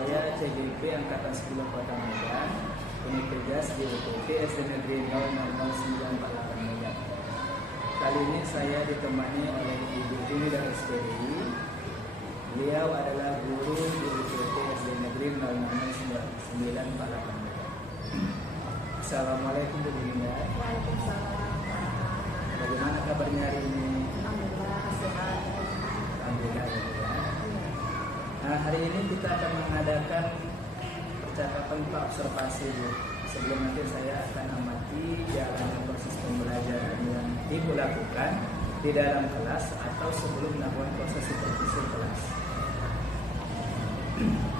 Saya CGP Angkatan 10 Kota Medan, unit tugas di UPT SD Negeri 00948 Medan. Kali ini saya ditemani oleh Ibu Tini dari SPDI. Beliau adalah guru di UPT SD Negeri 00948 Medan. Assalamualaikum Bu Tini. Waalaikumsalam. Bagaimana kabarnya hari ini? Alhamdulillah sehat. Alhamdulillah ya Bu ya. Nah, hari ini kita akan mengadakan percakapan observasi Bu. Sebelum nanti saya akan amati jalannya proses pembelajaran yang Ibu lakukan di dalam kelas atau sebelum melakukan proses supervisi kelas.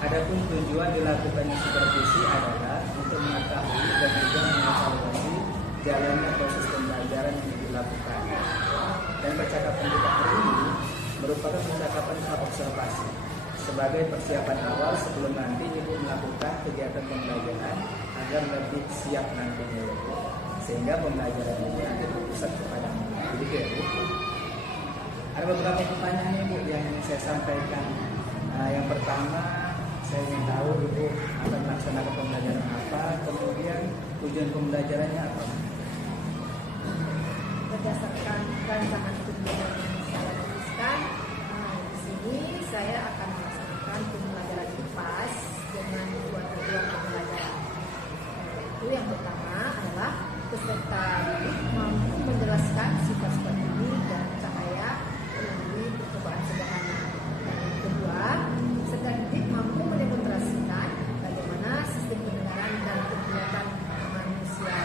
Adapun tujuan dilakukannya supervisi adalah untuk mengetahui dan juga mengevaluasi jalannya proses pembelajaran yang dilakukan. Dan percakapan kita hari ini merupakan percakapan observasi sebagai persiapan awal sebelum nanti Ibu melakukan kegiatan pembelajaran agar lebih siap nantinya ya Bu, sehingga pembelajaran ini nanti berpusat kepada begitu ya Bu. Ada beberapa pertanyaan Ibu yang ingin saya sampaikan. Yang pertama, saya ingin tahu Ibu akan melaksanakan pembelajaran apa, kemudian tujuan pembelajarannya apa? Berdasarkan rancangan tujuan yang saya tuliskan, di sini saya akan melaksanakan pembelajaran IPAS dengan dua tujuan pembelajaran. Itu yang pertama adalah peserta didik mampu menjelaskan sifat-sifat bumi dan cahaya melalui percobaan sederhana. Dan yang kedua, peserta didik mampu mendemonstrasikan bagaimana sistem pendengaran dan kegiatan manusia.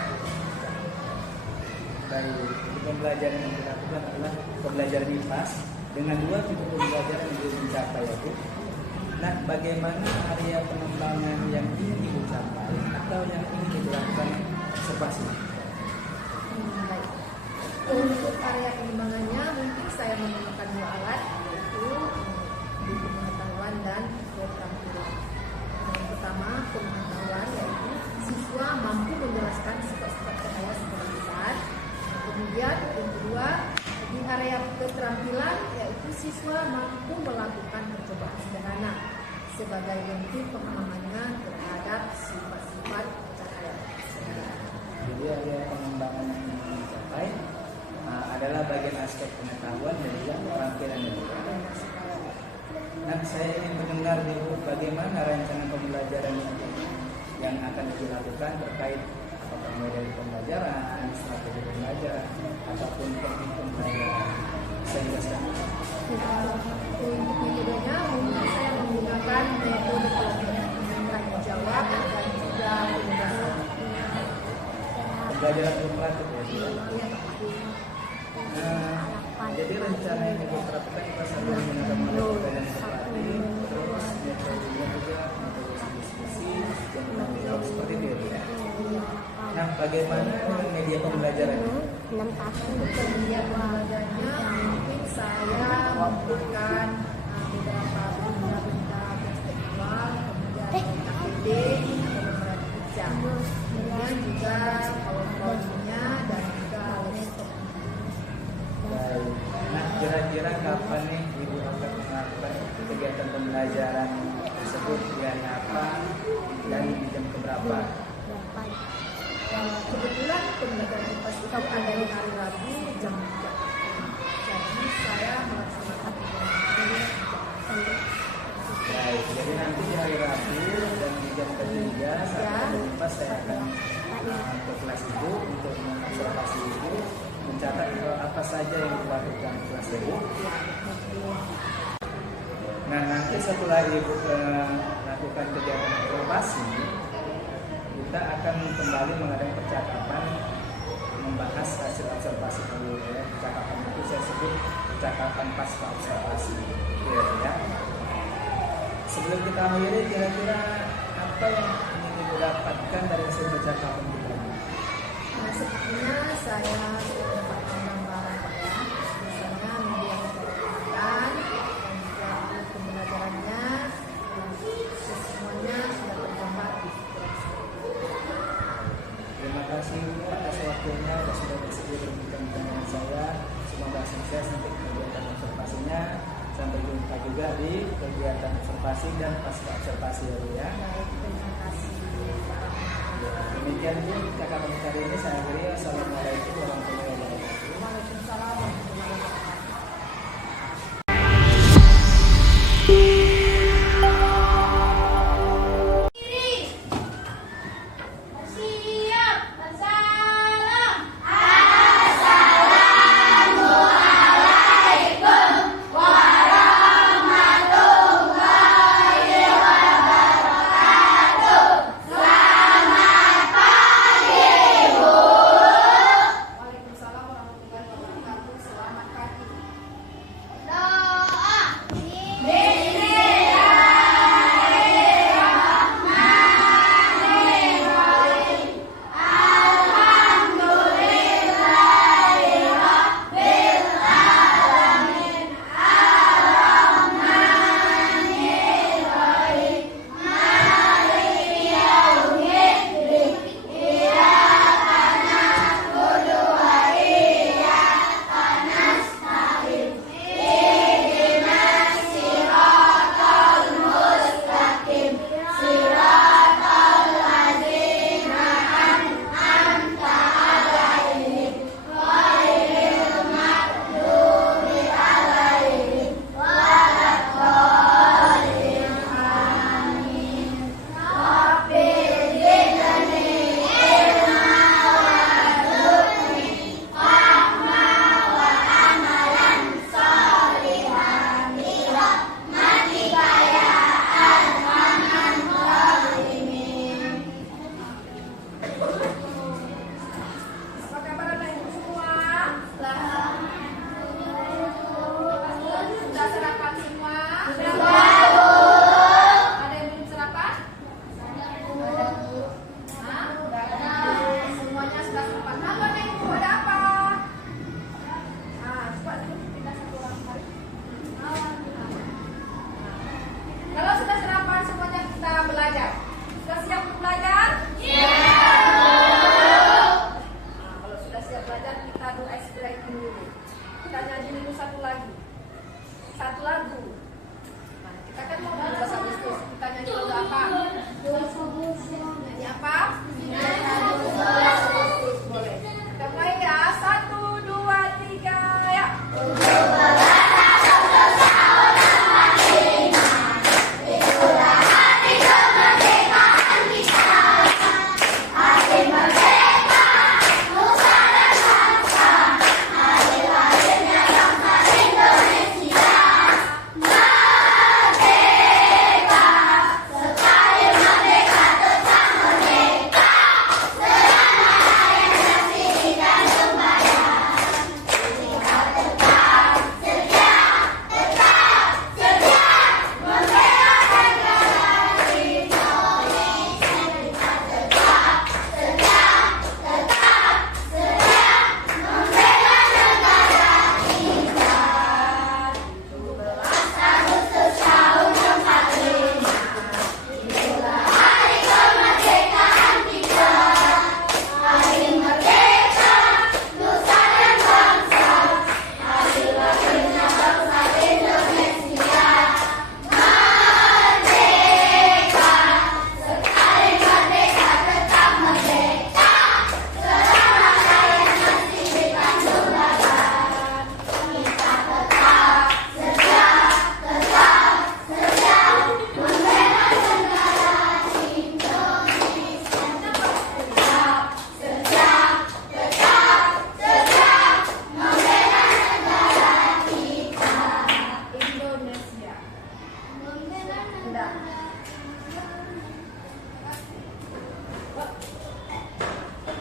Baik, pembelajaran yang dilakukan adalah pembelajaran IPAS dengan dua tipe pembelajaran yang dicapai ya Bu. Nah, bagaimana area pengembangan yang ingin Ibu capai atau yang ingin dilakukan observasi? Baik. Untuk area pengembangannya mungkin saya menemukan dua alat, yaitu di pengetahuan dan keterampilan. Yang pertama, pengetahuan, yaitu siswa mampu menjelaskan sifat-sifat cahaya seperti zat. Kemudian yang kedua, di area keterampilan, yaitu siswa mampu melakukan percobaan sederhana sebagai bentuk pemahamannya terhadap sifat-sifat cahaya. Jadi area pengembangan yang ingin dicapai adalah bagian aspek pengetahuan dan juga keterampilan itu. Nah, saya ingin mendengar dulu bagaimana rancangan pembelajaran yang akan dilakukan terkait apakah model pembelajaran, strategi pembelajaran, ataupun teknik pembelajaran. Saya jelaskan. Untuk metodenya, mungkin saya menggunakan metode tanya jawab dan juga penugasan. Pembelajaran kooperatif ya. Jadi rencana yang diterapkan kita sambil menggunakan model pembelajaran kooperatif, terus metodenya juga metode diskusi dan tanya jawab seperti itu ya. Nah, bagaimana dengan media pembelajaran? Untuk media pembelajarannya, mungkin saya menggunakan beberapa benda-benda tekstual, kemudian APD, beberapa picture, kemudian juga PowerPoint-nya dan juga laptop. Baik. Nah, kira-kira kapan nih Ibu akan melakukan kegiatan pembelajaran tersebut? Di hari apa dan di jam keberapa? Kebetulan pembelajaran IPAS itu ada di hari Rabu jam 3. Jadi saya melaksanakan pembelajaran jam 3. Baik, jadi nanti di hari Rabu dan di jam ketiga saat IPAS saya akan ke kelas Ibu untuk mengobservasi Ibu, mencatat apa saja yang dilakukan di kelas Ibu. Nah, nanti setelah Ibu melakukan kegiatan observasi, kita akan kembali mengadakan percakapan membahas hasil observasi dulu ya. Percakapan itu saya sebut percakapan pasca observasi ya. Sebelum kita akhiri, kira-kira apa yang ingin Ibu dapatkan dari hasil percakapan kita? Nah, sepertinya saya sudah mendapatkan gambaran Pak ya. Misalnya media yang digunakan dan juga pembelajarannya, semuanya sudah tergambar di pikiran saya. Terima kasih atas waktunya dan sudah bersedia berbincang-bincang dengan saya. Semoga sukses untuk kegiatan observasinya. Sampai jumpa juga di kegiatan kegiatan observasi dan pasca observasi ya Bu ya. Baik, terima kasih Pak Rahmat. Ya, demikian Bu kakak penulis hari ini saya akhiri. Assalamualaikum warahmatullahi wabarakatuh. Waalaikumsalam warahmatullahi wabarakatuh. Waalaikumsalam warahmatullahi wabarakatuh. Selamat pagi. Apa kabar anak-anak semua? Sudah sarapan semua? Ada yang belum sarapan? Ada Bu. Hah? Semuanya sudah sarapan. Halo Nek Ibu, ada apa? Coba dulu pindah satu lembar. Kalau sudah sarapan semuanya kita belajar. Sudah siap untuk belajar? Kalau sudah siap belajar kita do ice breaking dulu. Kita nyanyi dulu satu lagu. Satu lagu. Nah, kita kan mau bahasa Agustus. Kita nyanyi lagu apa? Nyanyi apa? Agustus. Boleh. Kita mulai ya. 1, 2, 3, ya.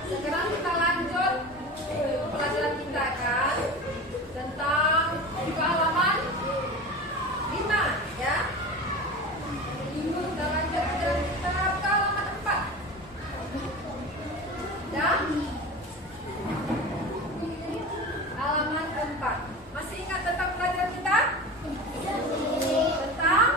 Sekarang kita lanjut pelajaran kita kan tentang buka halaman 5 ya. Kita lanjut pelajaran kita buka halaman 4 ya. Halaman 4. Masih ingat tentang pelajaran kita? Tentang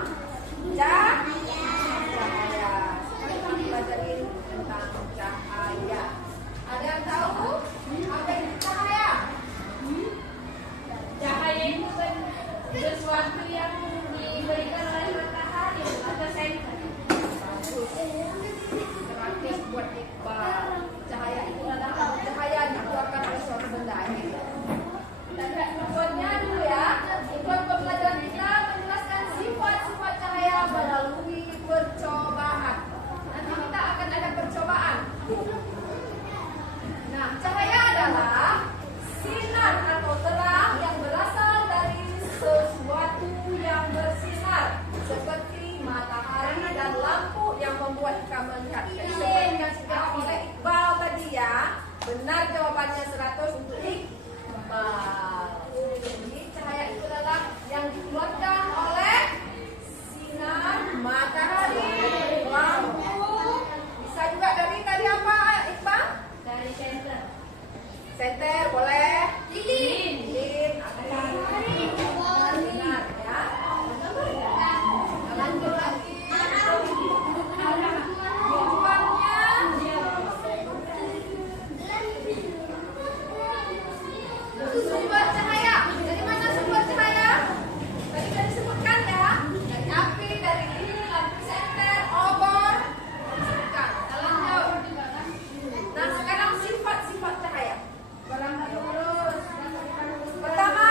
matahari, lampu. Bisa juga dari tadi apa, Iqbal? Dari center. Senter boleh. Lilin. Benar ya. Lanjut lagi. Tujuannya. Sumber cahaya. Dari mana sumber cahaya? Tadi sudah disebutkan ya. Dari api, dari lilin, lampu senter, obor. Disebutkan. Lanjut. Nah sekarang sifat-sifat cahaya. Pertama.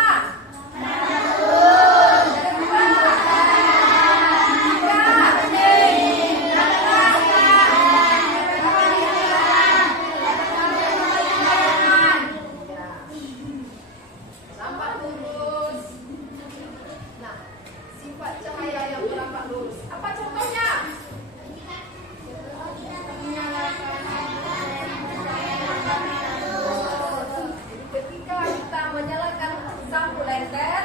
Lambat lurus. Nah, sifat cahaya yang merambat lurus. Apa contohnya? Ketika kita menyalakan lampu lenter,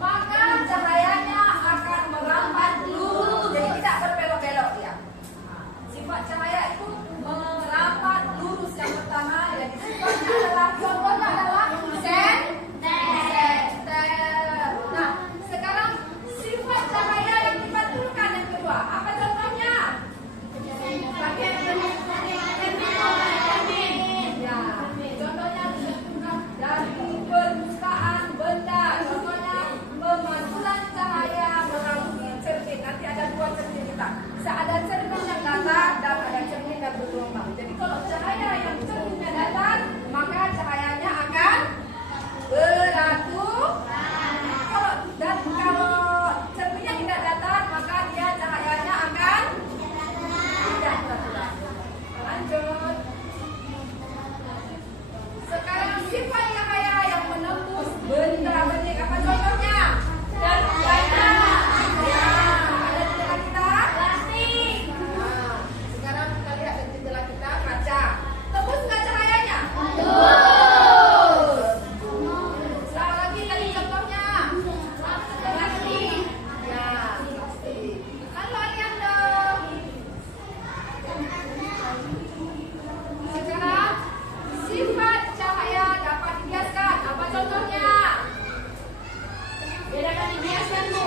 maka cahayanya akan merambat lurus, jadi tidak berbelok-belok ya. Sifat cahaya itu merambat lurus yang pertama, jadi sifatnya adalah contohnya adalah senter. Nah, sekarang sifat cahaya yang dipantulkan yang kedua, apa contohnya? Ya, contohnya dari permukaan benda, contohnya pemantulan cahaya melalui cermin. Nanti ada dua cermin kita. Ada cermin yang datar dan ada cermin yang bergelombang. Jadi kalau cahaya yang cerminnya datar, maka cahayanya akan beratu. Kalau cerminnya tidak datar, maka dia cahayanya akan tidak beratu. Lanjut. Sekarang sifat cahaya yang menembus benda-benda, apa contohnya? Dan benda. Ya, ada jendela kita? Plastik. Nah, sekarang kita lihat dari jendela kita kaca. Tembus nggak cahayanya? Sekali lagi tadi contohnya. Plastik. Ya, plastik. Halo Aliando. Sekarang sifat cahaya dapat dibiaskan. Apa contohnya? Dapat dibiaskan, Bu.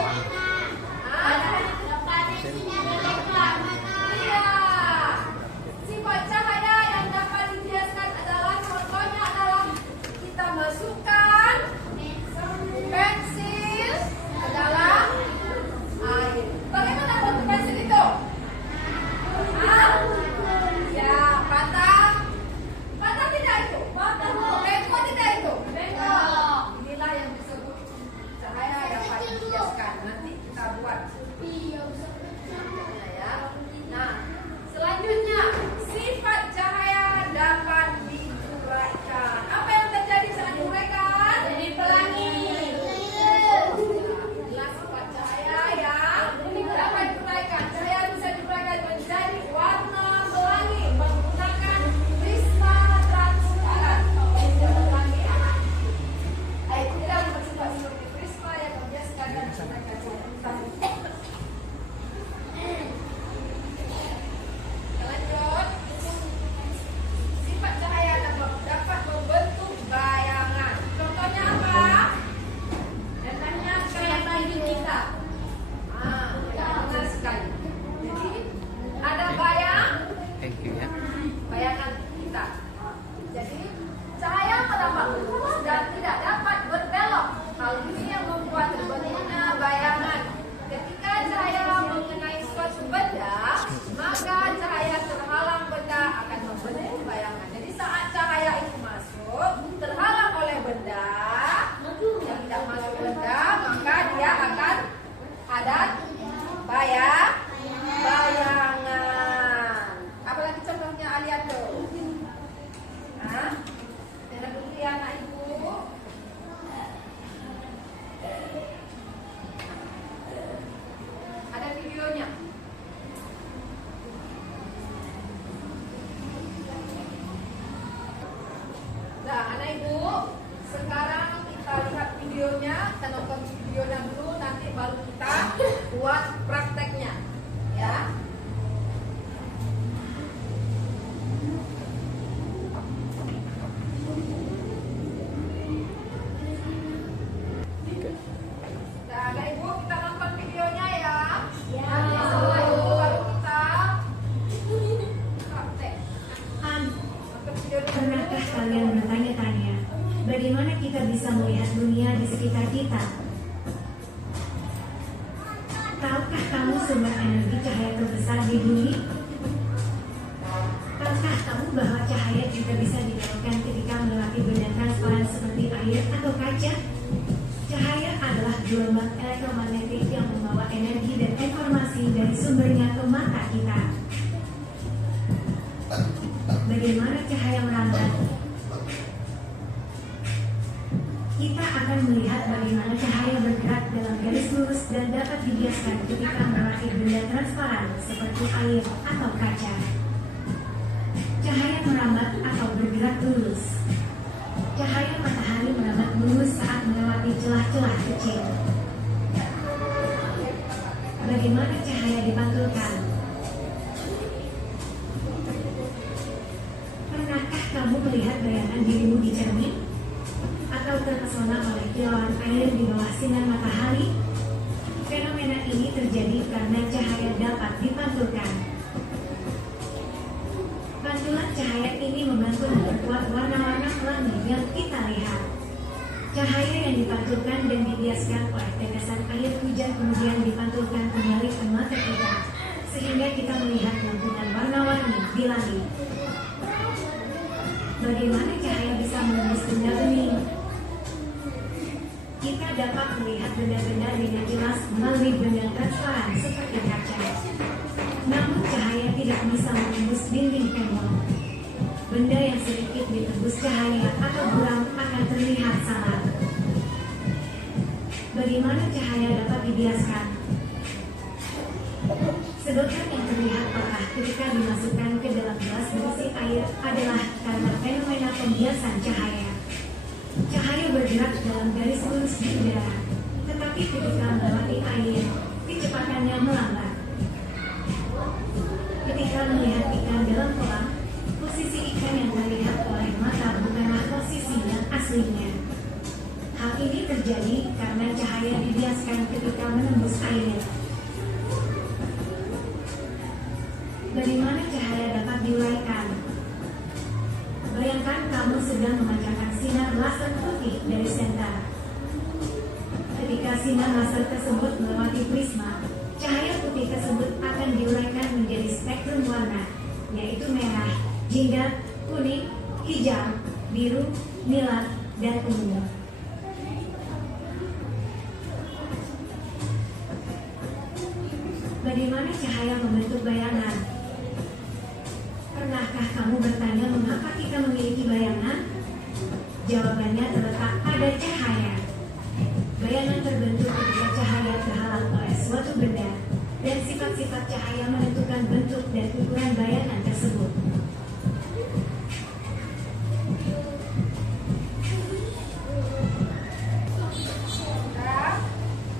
Dapat Iya. Sifat cahaya yang dapat dibiaskan adalah contohnya adalah kita masukkan pensil ke dalam air. Bagaimana bentuk pensil itu? Ya, patah. Patah tidak itu? Patah. Bengkok tidak itu? Bengkok. Inilah yang disebut cahaya dapat dibiaskan. Nanti kita buat. Ya. Nah, selanjutnya sifat cahaya dapat diuraikan. Apa yang terjadi saat diuraikan? Jadi pelangi. Inilah sifat cahaya yang dapat diuraikan. Cahaya bisa diuraikan menjadi warna pelangi menggunakan prisma transparan. Pelangi air tidak bersifat seperti prisma yang membiaskan dan menguraikan cahaya. Lanjut. Sifat cahaya dapat membentuk bayangan. Contohnya apa? Contohnya kereta hidup kita. Benar sekali. Jadi ada Thank you ya. bayangan kita. Jadi cahaya merambat lurus dan tidak dapat berbelok. Hal ini yang membuat terbentuknya bayangan. Ketika cahaya mengenai suatu benda, maka cahaya terhalang benda akan membentuk bayangan. Jadi saat cahaya itu masuk, terhalang oleh benda, yang tidak masuk benda, maka dia akan ada bayangan. Apalagi contohnya Aliando. Hah? Ada bukti anak ibu. Ada videonya. Nah, anak ibu, sekarang kita lihat videonya, kita nonton videonya dulu, nanti baru kita buat prakteknya. kita. Tahukah kamu sumber energi cahaya terbesar di bumi? Tahukah kamu bahwa cahaya juga bisa didapatkan ketika melewati benda transparan seperti air atau kaca? Cahaya adalah gelombang elektromagnetik yang membawa energi dan informasi dari sumbernya ke mata kita. Bagaimana cahaya merambat? Kita akan melihat bagaimana cahaya bergerak dalam garis lurus dan dapat dibiaskan ketika melewati benda transparan seperti air atau kaca. Cahaya merambat atau bergerak lurus. Cahaya matahari merambat lurus saat melewati celah-celah kecil. Bagaimana cahaya dipantulkan? Pernahkah kamu melihat bayangan dirimu di cermin? Atau terpesona oleh kilauan air di bawah sinar matahari? Fenomena ini terjadi karena cahaya dapat dipantulkan. Pantulan cahaya ini membantu memperkuat warna-warna pelangi yang kita lihat. Cahaya yang dipantulkan dan dibiaskan oleh tetesan air hujan kemudian dipantulkan kembali ke mata kita, sehingga kita melihat lantunan warna-warni di langit. Bagaimana cahaya bisa menembus benda bening? Kita dapat melihat benda-benda dengan jelas melalui benda transparan seperti kaca. Namun cahaya tidak bisa menembus dinding tembok. Benda yang sedikit ditembus cahaya atau buram akan terlihat samar. Bagaimana cahaya dapat dibiaskan? Sedotan yang terlihat patah ketika dimasukkan ke dalam gelas berisi air adalah karena fenomena pembiasan cahaya. Cahaya bergerak dalam garis lurus di udara, tetapi ketika melewati air, kecepatannya melambat. Ketika melihat ikan dalam kolam, posisi ikan yang terlihat oleh mata bukanlah posisi yang aslinya. Hal ini terjadi karena cahaya dibiaskan ketika menembus air. Bagaimana cahaya dapat diuraikan? Bayangkan kamu sedang memancarkan sinar laser putih dari senter. Ketika sinar laser tersebut melewati prisma, cahaya putih tersebut akan diuraikan menjadi spektrum warna, yaitu merah, jingga, kuning, hijau, biru, nila, dan ungu. Bagaimana cahaya membentuk bayangan? Pernahkah kamu bertanya mengapa kita memiliki bayangan? Jawabannya terletak pada cahaya. Bayangan terbentuk ketika cahaya terhalang oleh suatu benda, dan sifat-sifat cahaya menentukan bentuk dan ukuran bayangan tersebut.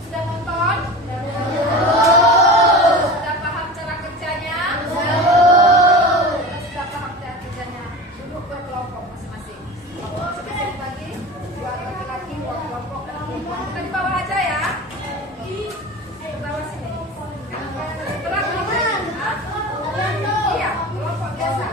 Sudah nonton? Sudah paham cara kerjanya? Sudah paham cara kerjanya? Duduk ke kelompok masing-masing. Kelompok masing-masing bagi buat laki-laki, buat kelompok perempuan. Kita di bawah aja ya. Di bawah sini. Berat, iya, kelompok biasa.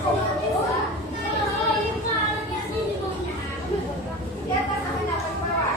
Di atas sampai dapat bawah.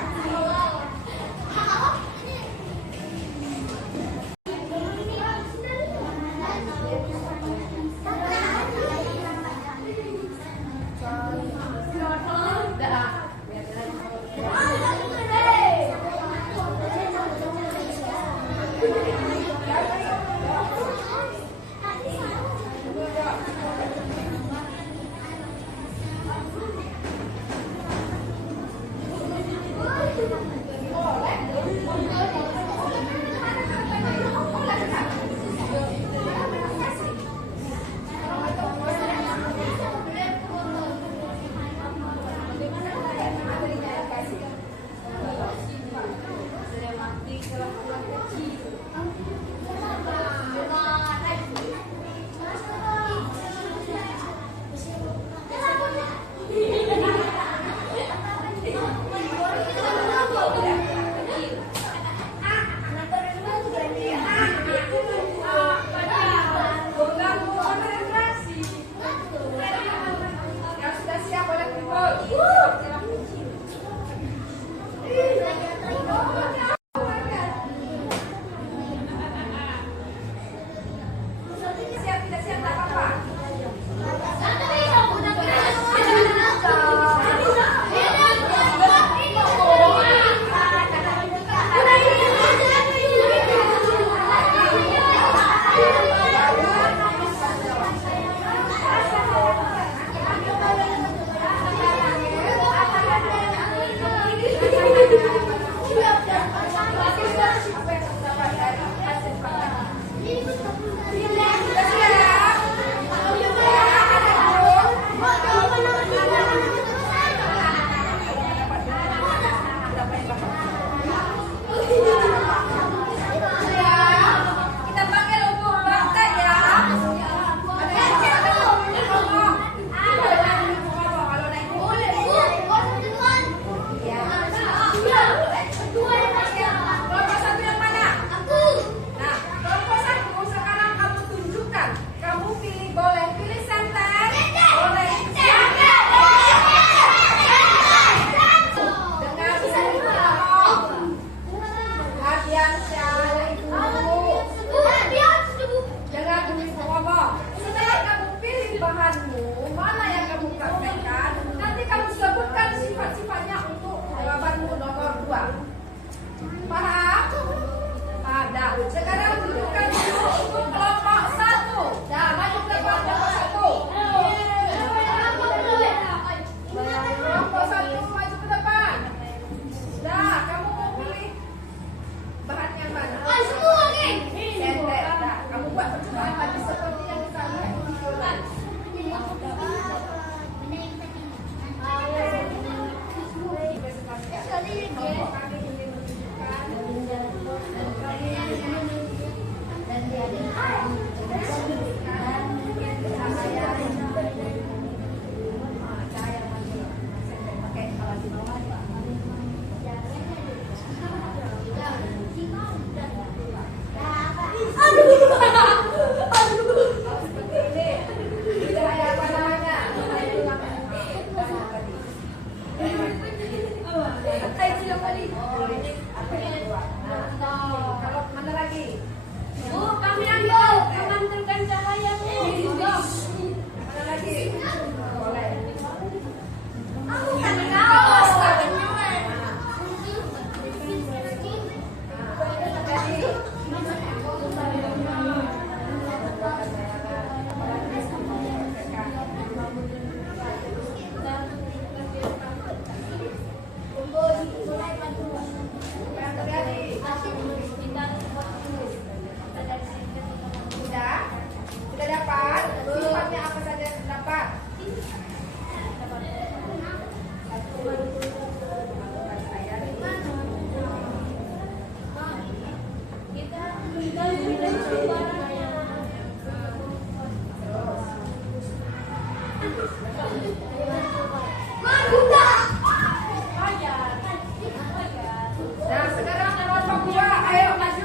Nah, sekarang kelompok 2, ayo maju.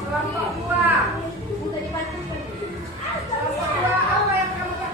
Kelompok 2. Kelompok 2, apa yang kamu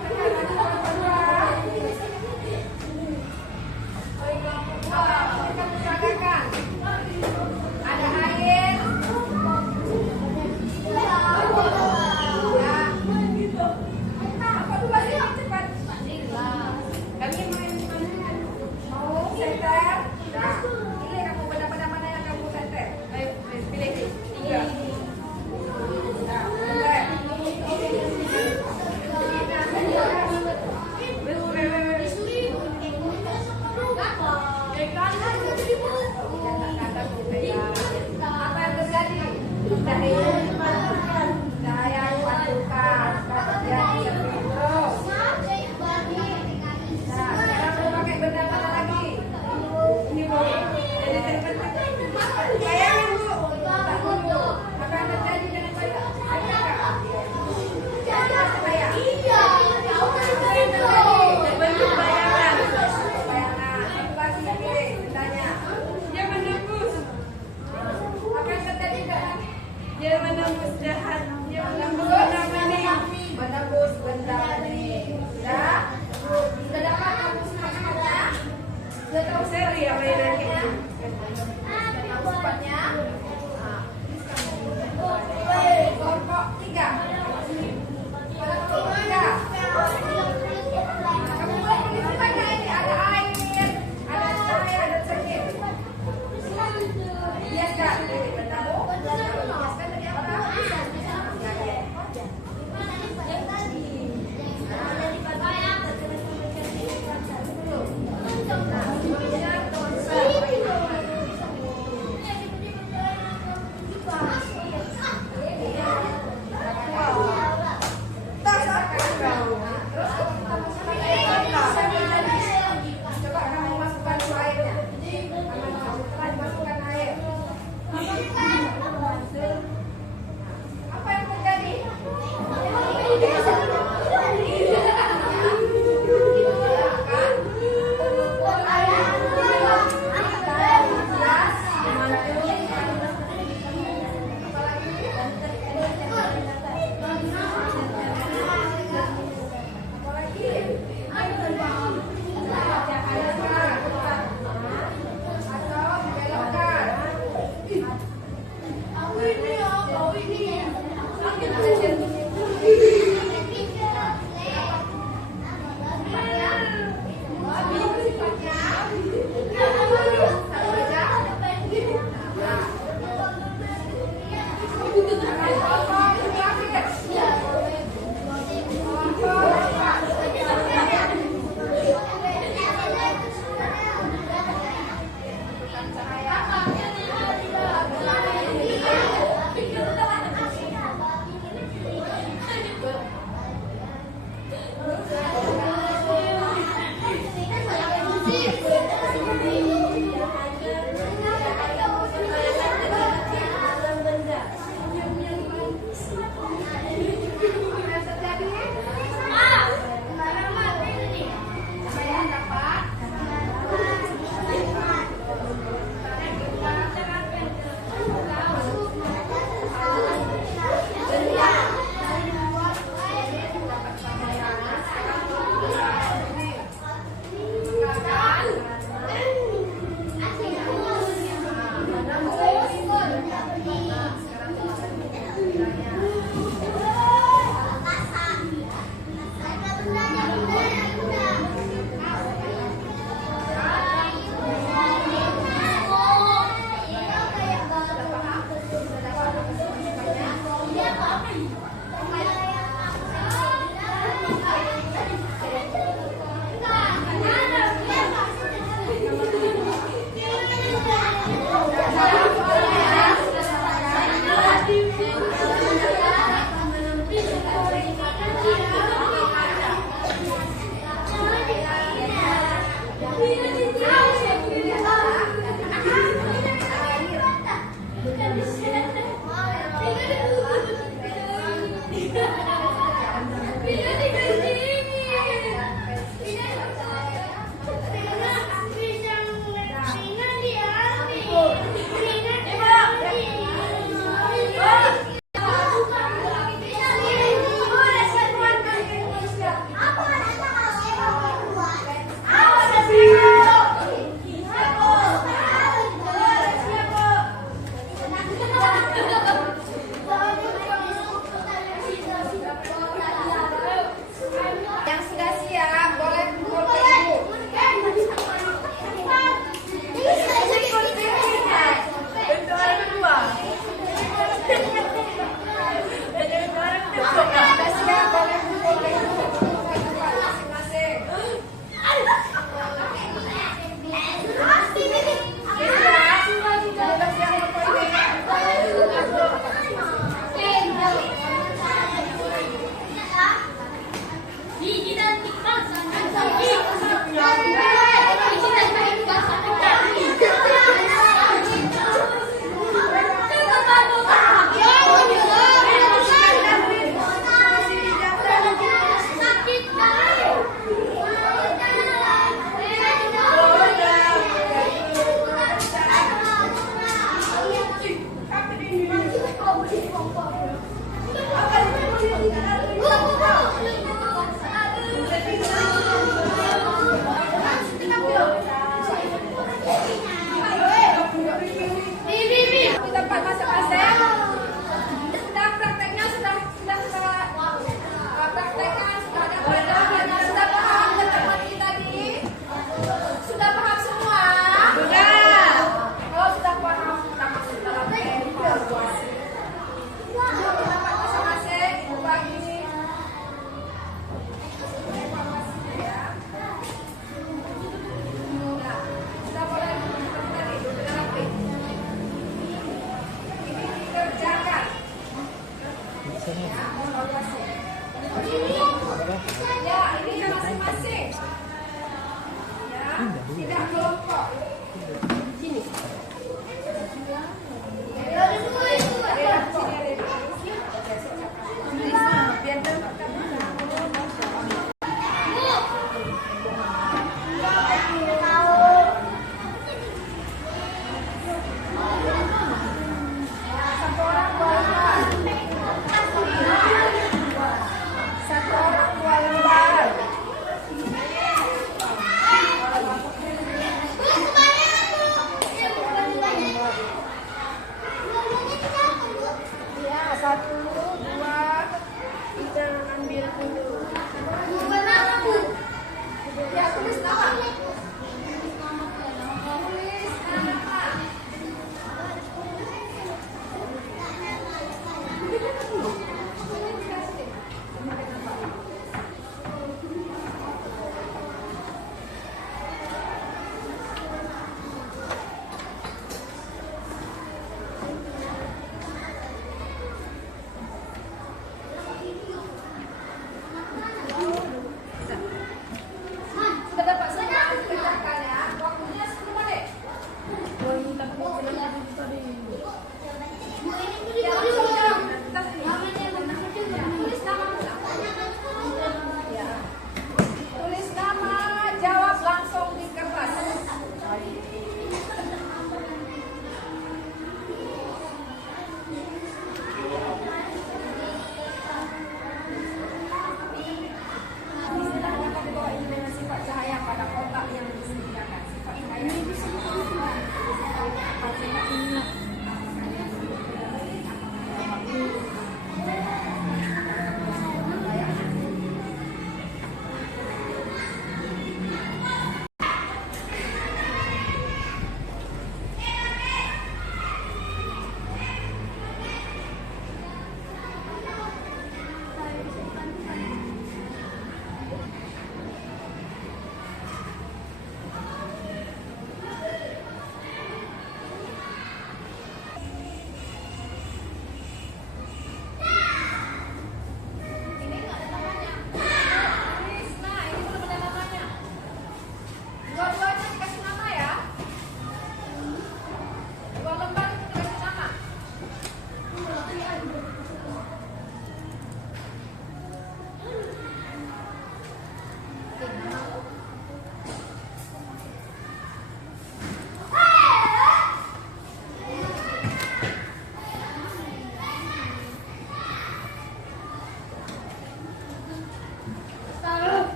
Sakit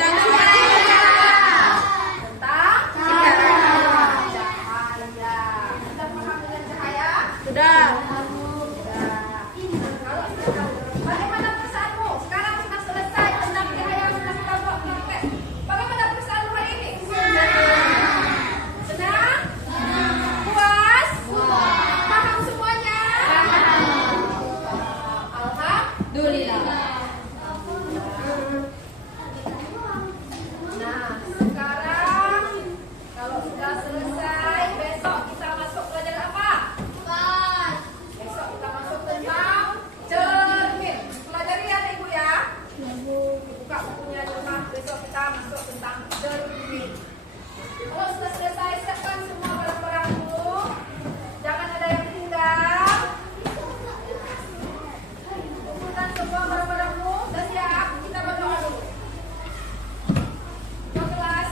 Tentang cahaya. Kita paham dengan cahaya? Sudah. Bagaimana perasaanmu? Sekarang sudah selesai tentang cahaya, sudah kita buat praktek. Bagaimana perasaanmu hari ini? Senang? Puas? Paham semuanya? Alhamdulillah. Nah, sekarang kalau sudah selesai, besok kita masuk pelajaran apa? Besok kita masuk tentang cermin. Pelajari ya Ibu ya. Buka bukunya di rumah. Besok kita masuk tentang cermin. Kalau sudah selesai, siapkan semua barang-barangmu. Jangan ada yang tinggal. Kumpulkan semua barang-barangmu. Sudah siap? Kita berdoa dulu. Ke kelas.